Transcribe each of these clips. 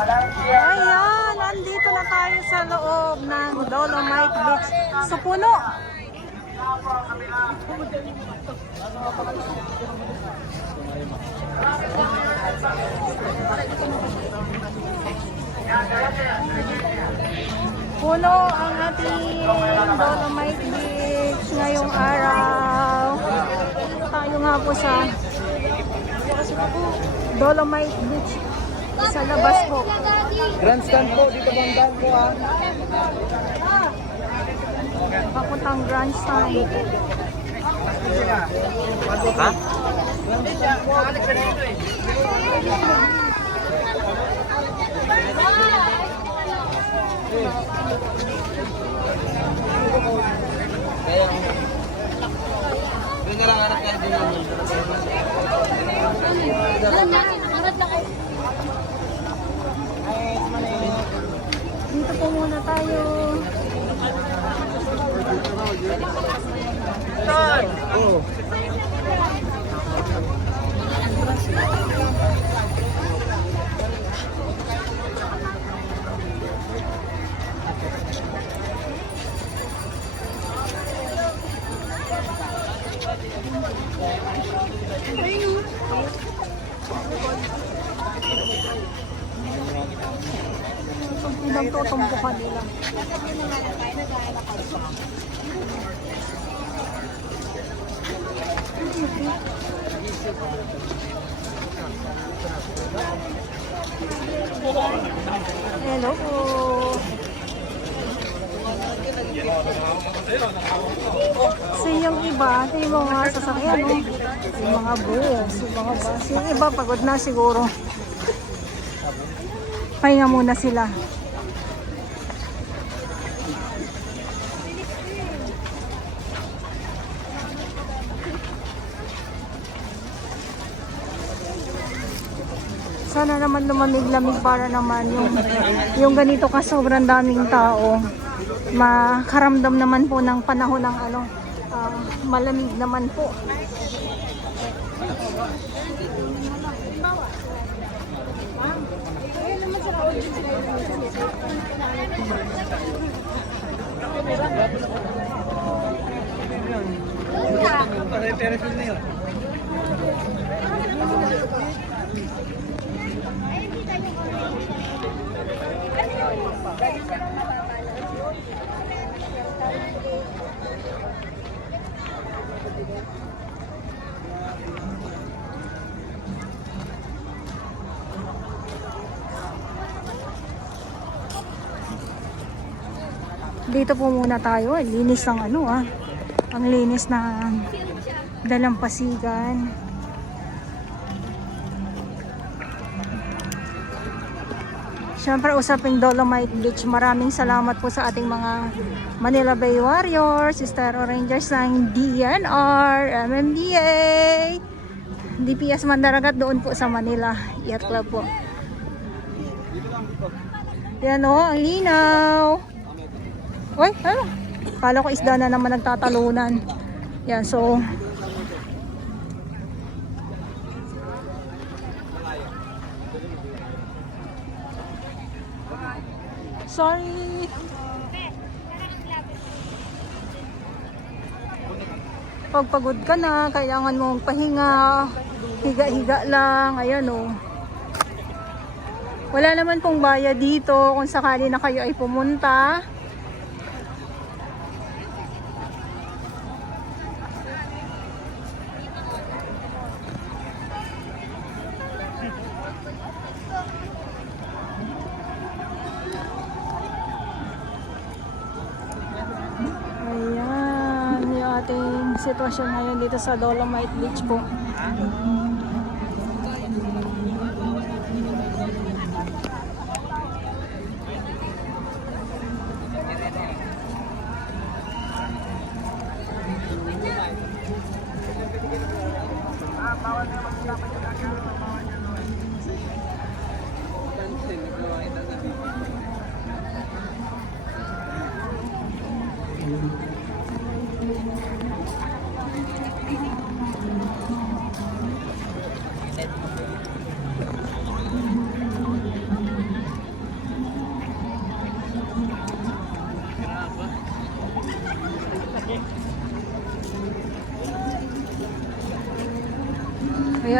Ayan, nandito na tayo sa loob ng Dolomite Beach. Sa puno. Puno ang ating Dolomite Beach ngayong araw. Tayo nga po sa Dolomite Beach sa labas po. Grandstand po, dito bandaan po ha. Papuntang grandstand. Ha? Hindi na lang anak kayo din namin. Dito po muna tayo. Oo. Pinagtutumbukan nila. Hello po. So yung iba, ito yung mga sasakyan, no? Yung mga bus, yung mga bus. Yung iba pagod na siguro. Pahinga muna sila. Sana naman lumamig-lamig para naman yung ganito ka sobrang daming tao. Makaramdam naman po ng panahon ng malamig naman po. Dito po muna tayo. Linis ng ang linis ng dalampasigan. Siyempre usaping Dolomite Beach. Maraming salamat po sa ating mga Manila Bay Warriors, Sister Rangers ng DNR, MMDA, DPS Mandaragat doon po sa Manila Yacht Club po. Yan o, ang linaw. Uy, ano? Kala ko isda na naman nagtatalunan. Yan, so sorry. Pag pagod ka na, kailangan mong pahinga, higa-higa lang, ayan o. Wala naman pong bayad dito kung sakali na kayo ay pumunta. Ayan, yung ating sitwasyon ngayon dito sa Dolomite Beach po.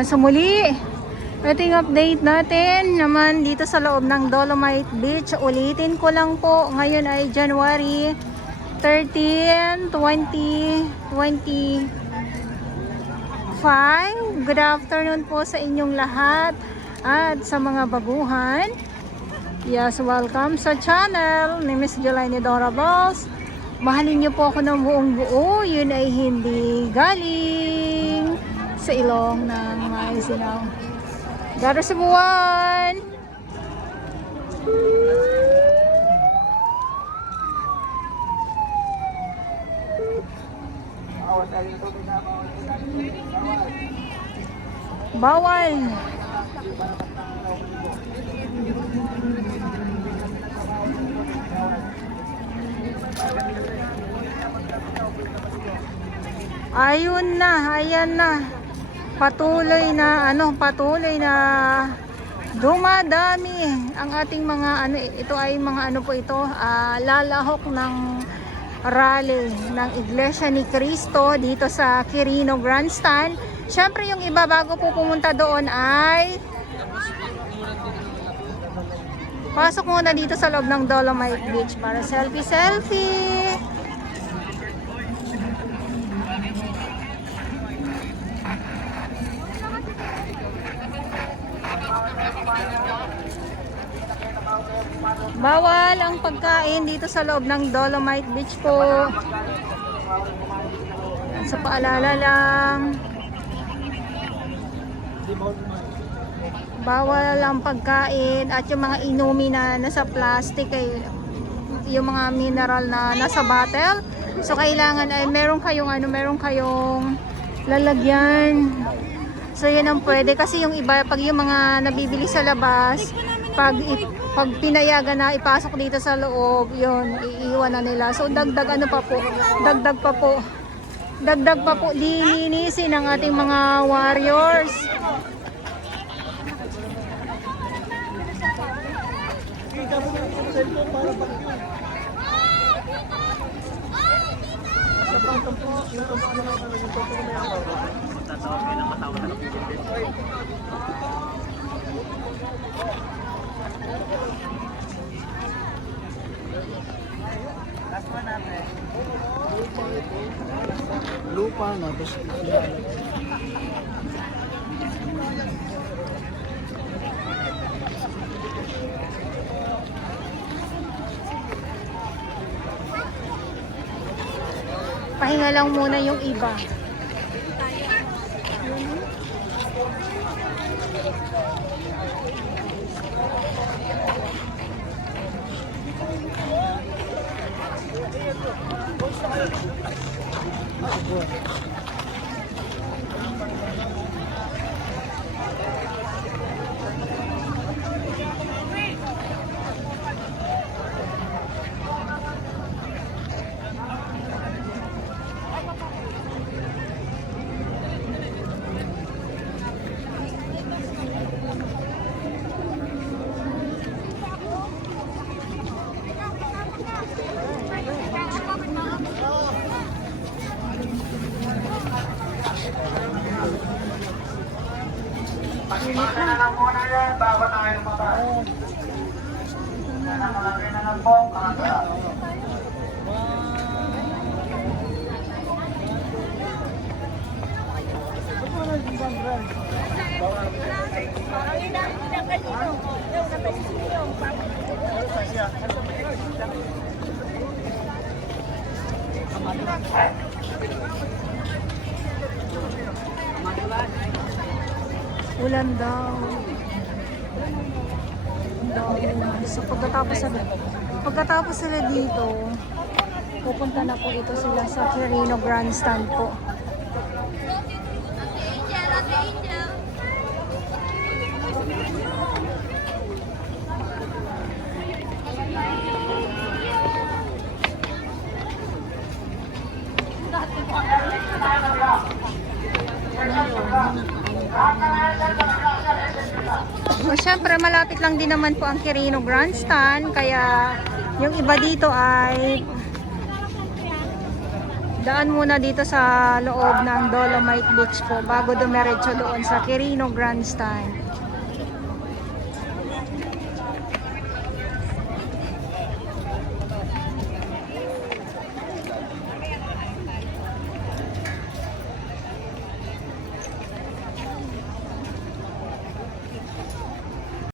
Yan, so muli, ito yung update natin naman dito sa loob ng Dolomite Beach. Ulitin ko lang po, ngayon ay January 13, 2025. Good afternoon po sa inyong lahat at sa mga baguhan. Yes, welcome sa channel ni Miss Jelaine Dorables. Mahalin niyo po ako ng buong buo. Yun ay hindi galing sa ilong ng Maisinaw. Daro sa buwan! Bawal! Ayun na, ayan na. Patuloy na dumadami ang ating mga ito ay mga po ito, lalahok ng rally ng Iglesia ni Cristo dito sa Quirino Grandstand. Syempre yung iba bago po pumunta doon ay pasok muna dito sa loob ng Dolomite Beach para selfie. Bawal ang pagkain dito sa loob ng Dolomite Beach po. Sa paalala lang. Bawal ang pagkain at yung mga inumin na nasa plastic ay yung mga mineral na nasa bottle. So kailangan ay meron kayong lalagyan. So yun ang pwede kasi yung iba pag yung mga nabibili sa labas pag pinayagan na ipasok dito sa loob, yun, iiwan na nila. So dagdag pa po lilinisin ng ating mga warriors. Lupa na, tapos Pahinga lang muna yung iba. Pag-iwasan na lang muna yan bago tayo lumabas. Yan ang mga kailangan po, mga tao. Ulan daw. So pagkatapos sila dito, pupunta na po ito sila sa Quirino Grandstand po. So, syempre malapit lang din naman po ang Quirino Grandstand, kaya yung iba dito ay Daan muna dito sa loob ng Dolomite Beach po bago dumiretso doon sa Quirino Grandstand.